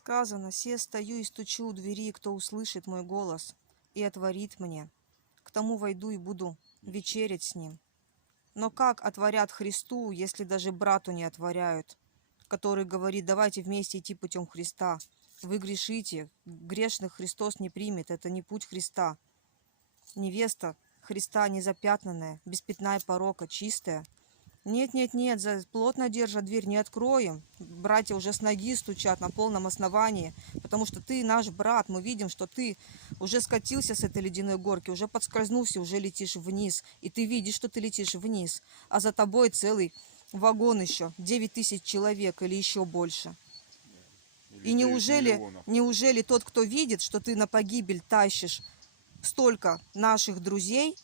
Сказано: «Се стою и стучу у двери, кто услышит мой голос и отворит мне, к тому войду и буду вечерять с ним». Но как отворят Христу, если даже брату не отворяют, который говорит: давайте вместе идти путем Христа? Вы грешите, грешных Христос не примет, это не путь Христа. Невеста Христа незапятнанная, без пятна и порока, чистая. Нет, плотно держат дверь, не откроем. Братья уже с ноги стучат на полном основании, потому что ты наш брат, мы видим, что ты уже скатился с этой ледяной горки, уже подскользнулся, уже летишь вниз, и ты видишь, что ты летишь вниз, а за тобой целый вагон еще, 9000 человек или еще больше. И неужели тот, кто видит, что ты на погибель тащишь столько наших друзей,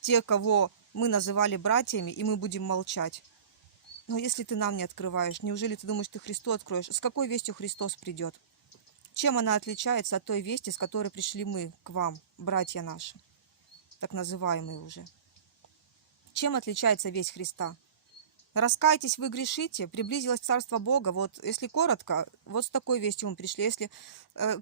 те, кого мы называли братьями, и мы будем молчать? Но если ты нам не открываешь, неужели ты думаешь, ты Христу откроешь? С какой вестью Христос придет? Чем она отличается от той вести, с которой пришли мы к вам, братья наши, так называемые уже? Чем отличается весть Христа? Раскайтесь, вы грешите, приблизилось Царство Бога. Вот если коротко, вот с такой вестью мы пришли. Если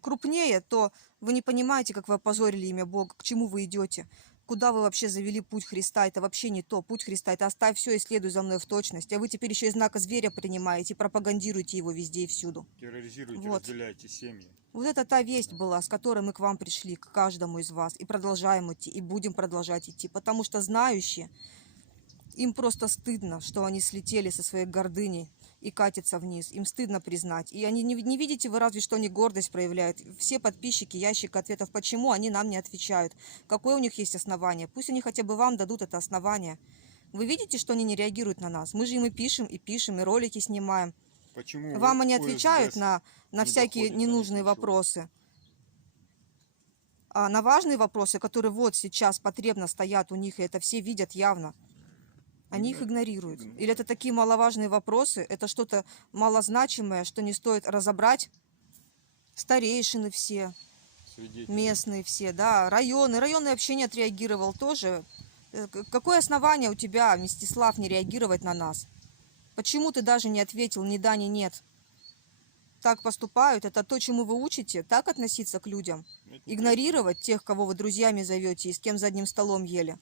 крупнее, то вы не понимаете, как вы опозорили имя Бога, к чему вы идете, куда вы вообще завели путь Христа. Это вообще не то. Путь Христа — это оставь все и следуй за мной в точность. А вы теперь еще и знака зверя принимаете, пропагандируете его везде и всюду. Терроризируете, вот. Разделяете семьи. Вот это та весть была, с которой мы к вам пришли, к каждому из вас. И продолжаем идти, и будем продолжать идти. Потому что знающие, им просто стыдно, что они слетели со своей гордыней и катятся вниз. Им стыдно признать. И они не видите вы разве, что они гордость проявляют. Все подписчики, ящик ответов, почему они нам не отвечают. Какое у них есть основание. Пусть они хотя бы вам дадут это основание. Вы видите, что они не реагируют на нас? Мы же им и пишем, и ролики снимаем. Почему вам они отвечают на всякие ненужные вопросы. А на важные вопросы, которые вот сейчас потребно стоят у них, и это все видят явно, они их игнорируют. Или это такие маловажные вопросы, это что-то малозначимое, что не стоит разобрать. Старейшины все, местные все, да, районы вообще не отреагировал тоже. Какое основание у тебя, Мстислав, не реагировать на нас? Почему ты даже не ответил ни да, ни нет? Так поступают, это то, чему вы учите, так относиться к людям? Игнорировать тех, кого вы друзьями зовете и с кем за одним столом ели?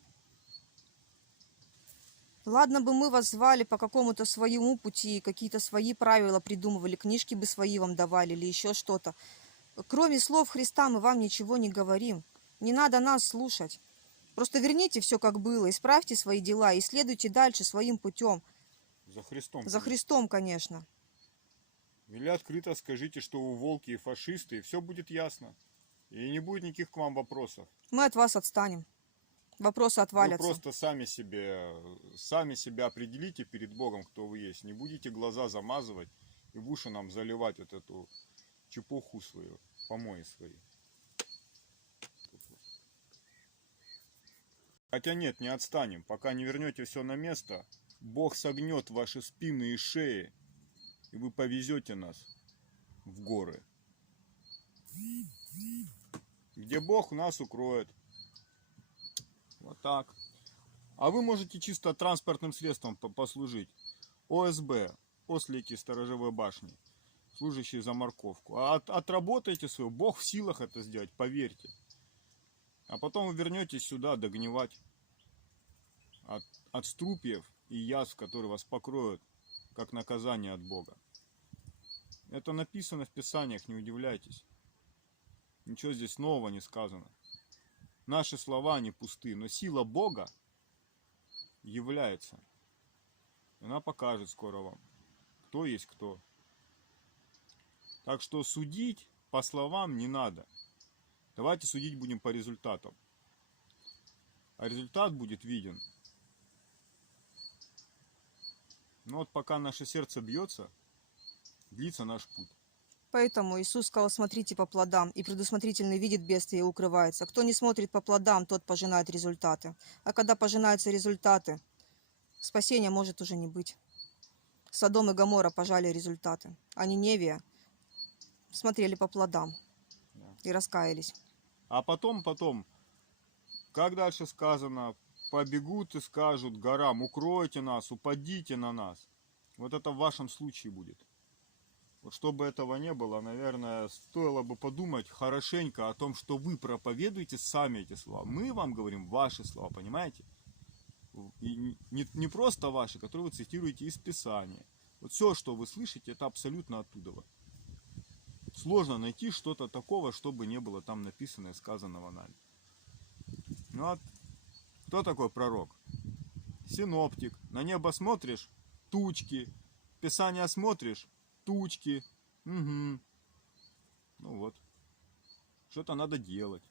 Ладно бы мы вас звали по какому-то своему пути, какие-то свои правила придумывали, книжки бы свои вам давали или еще что-то. Кроме слов Христа мы вам ничего не говорим. Не надо нас слушать. Просто верните все, как было, исправьте свои дела и следуйте дальше своим путем. За Христом. За Христом, конечно. Или открыто скажите, что вы волки и фашисты, и все будет ясно. И не будет никаких к вам вопросов. Мы от вас отстанем. Вопросы отвалятся. Вы просто сами себя определите перед Богом, кто вы есть. Не будете глаза замазывать и в уши нам заливать вот эту чепуху свою, помои свои. Хотя нет, не отстанем. Пока не вернете все на место, Бог согнет ваши спины и шеи, и вы повезете нас в горы, где Бог нас укроет. Вот так. А вы можете чисто транспортным средством послужить. ОСБ, ослики сторожевой башни, служащие за морковку. А отработайте свое, Бог в силах это сделать, поверьте. А потом вы вернетесь сюда догнивать от струпьев и язв, которые вас покроют, как наказание от Бога. Это написано в Писаниях, не удивляйтесь. Ничего здесь нового не сказано. Наши слова, они пусты, но сила Бога является. Она покажет скоро вам, кто есть кто. Так что судить по словам не надо. Давайте судить будем по результатам. А результат будет виден. Но вот пока наше сердце бьется, длится наш путь. Поэтому Иисус сказал: смотрите по плодам, и предусмотрительный видит бедствие и укрывается. Кто не смотрит по плодам, тот пожинает результаты. А когда пожинаются результаты, спасения может уже не быть. Содом и Гоморра пожали результаты, а Ниневия смотрели по плодам и раскаялись. А потом, как дальше сказано, побегут и скажут горам: укройте нас, упадите на нас. Вот это в вашем случае будет. Вот чтобы этого не было, наверное, стоило бы подумать хорошенько о том, что вы проповедуете сами эти слова. Мы вам говорим ваши слова, понимаете? И не просто ваши, которые вы цитируете из Писания. Вот все, что вы слышите, это абсолютно оттуда. Сложно найти что-то такого, чтобы не было там написано и сказанного нами. Ну а кто такой пророк? Синоптик. На небо смотришь — тучки. Писание смотришь — тучки. Угу. Ну вот. Что-то надо делать.